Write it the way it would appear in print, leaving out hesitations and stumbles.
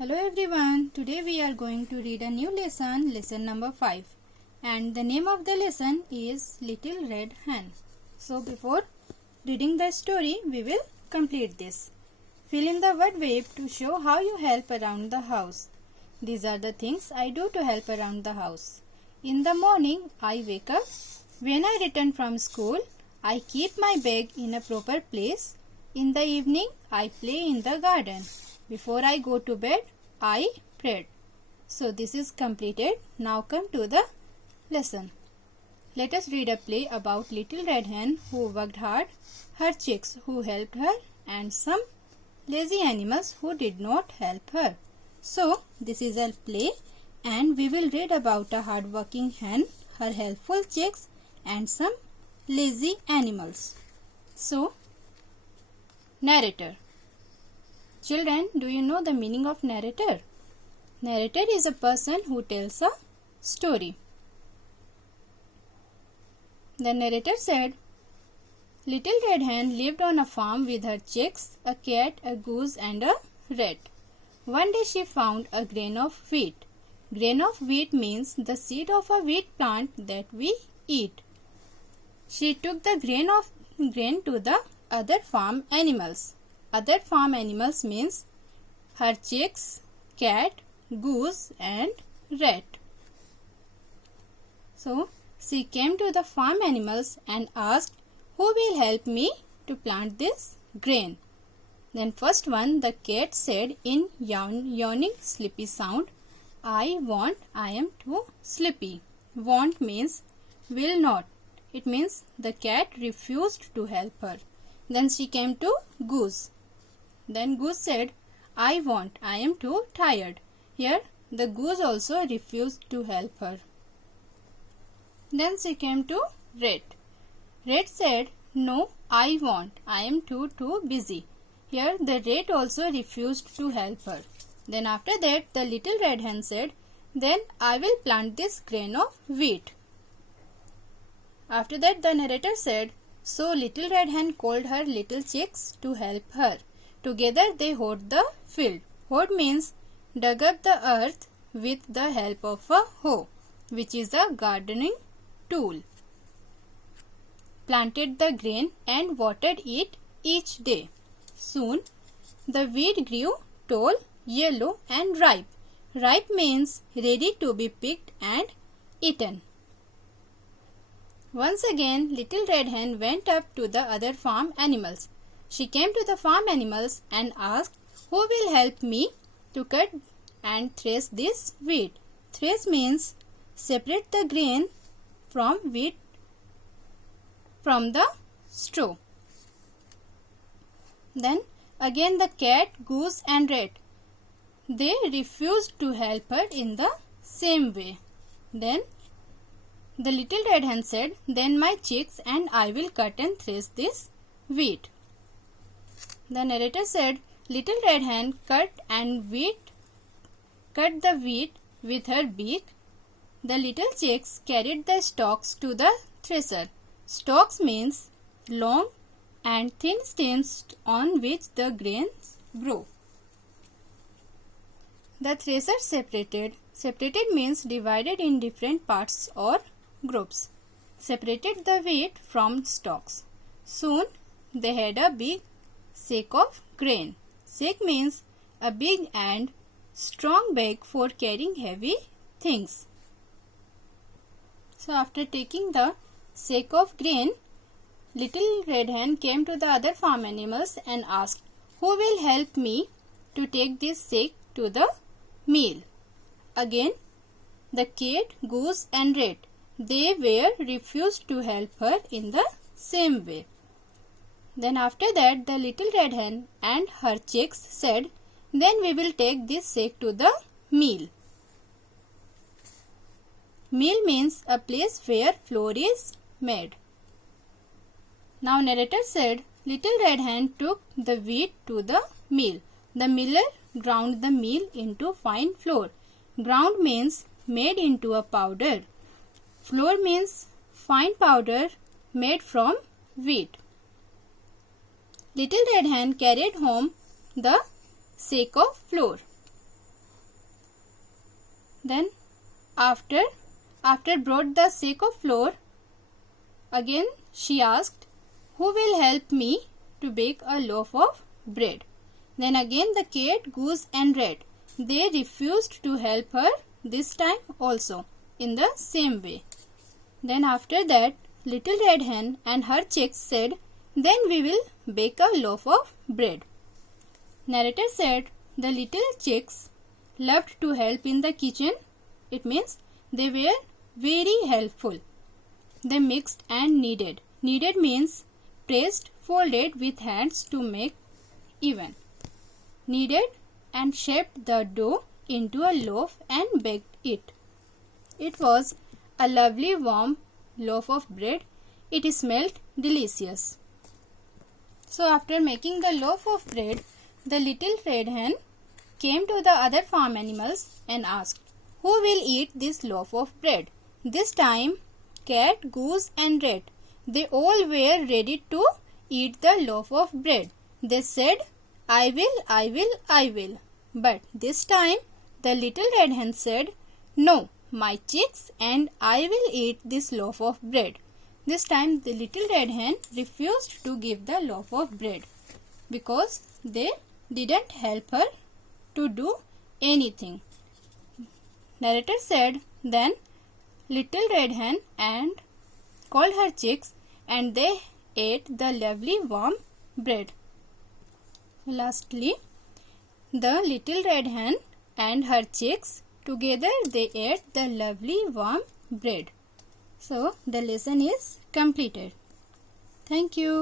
Hello everyone, today we are going to read a new lesson, lesson number 5, and the name of the lesson is Little Red Hen. So before reading the story, we will complete this. Fill in the word web to show how you help around the house. These are the things I do to help around the house. In the morning, I wake up. When I return from school, I keep my bag in a proper place. In the evening, I play in the garden. Before I go to bed, I prayed. So this is completed. Now come to the lesson. Let us read a play about Little Red Hen who worked hard, her chicks who helped her, and some lazy animals who did not help her. So this is a play, and we will read about a hard-working hen, her helpful chicks, and some lazy animals. So, narrator. Children, do you know the meaning of narrator? Narrator is a person who tells a story. The narrator said, Little Red Hen lived on a farm with her chicks, a cat, a goose, and a rat. One day she found a grain of wheat. Grain of wheat means the seed of a wheat plant that we eat. She took the grain to the other farm animals. Other farm animals means her chicks, cat, goose, and rat. So she came to the farm animals and asked, who will help me to plant this grain? Then first one, the cat said in yawning sleepy sound, I am too sleepy. Want means will not. It means the cat refused to help her. Then she came to goose. Then goose said, I am too tired. Here the goose also refused to help her. Then she came to rat. Rat said, no, I am too busy. Here the rat also refused to help her. Then after that the Little Red Hen said, then I will plant this grain of wheat. After that the narrator said, so Little Red Hen called her little chicks to help her. Together they hoed the field. Hoed means dug up the earth with the help of a hoe, which is a gardening tool. Planted the grain and watered it each day. Soon the wheat grew tall, yellow, and ripe. Ripe means ready to be picked and eaten. Once again, Little Red Hen went up to the other farm animals. She came to the farm animals and asked, who will help me to cut and thresh this wheat? Thresh means separate the grain from wheat from the straw. Then again the cat, goose, and rat. They refused to help her in the same way. Then the Little Red Hen said, then my chicks and I will cut and thresh this wheat. The narrator said, Little Red Hen cut the wheat with her beak. The little chicks carried the stalks to the thresher. Stalks means long and thin stems on which the grains grow. The thresher separated. Separated means divided in different parts or groups. Separated the wheat from stalks. Soon they had a big sack of grain. Sack means a big and strong bag for carrying heavy things. So after taking the sack of grain, Little Red Hen came to the other farm animals and asked, who will help me to take this sack to the mill? Again, the cat, goose, and rat, they refused to help her in the same way. Then after that the Little Red Hen and her chicks said, then we will take this sack to the mill. Mill means a place where flour is made. Now narrator said, Little Red Hen took the wheat to the mill. The miller ground the meal into fine flour. Ground means made into a powder. Flour means fine powder made from wheat. Little Red Hen carried home the sack of flour. Then after brought the sack of flour, again she asked, "Who will help me to bake a loaf of bread?" Then again the cat, goose and rat, they refused to help her this time also in the same way. Then after that, little red hen and her chicks said, "Then we will bake a loaf of bread." Narrator said the little chicks loved to help in the kitchen. It means they were very helpful. They mixed and kneaded. Kneaded means pressed, folded with hands to make even. Kneaded and shaped the dough into a loaf and baked it. It was a lovely warm loaf of bread. It smelled delicious. So after making the loaf of bread, the little red hen came to the other farm animals and asked, "Who will eat this loaf of bread?" This time, cat, goose and rat, they all were ready to eat the loaf of bread. They said, "I will, I will, I will." But this time, the little red hen said, "No, my chicks and I will eat this loaf of bread." This time, the little red hen refused to give the loaf of bread because they didn't help her to do anything. Narrator said, then little red hen and called her chicks and they ate the lovely warm bread. Lastly, the little red hen and her chicks together they ate the lovely warm bread. So the lesson is completed. Thank you.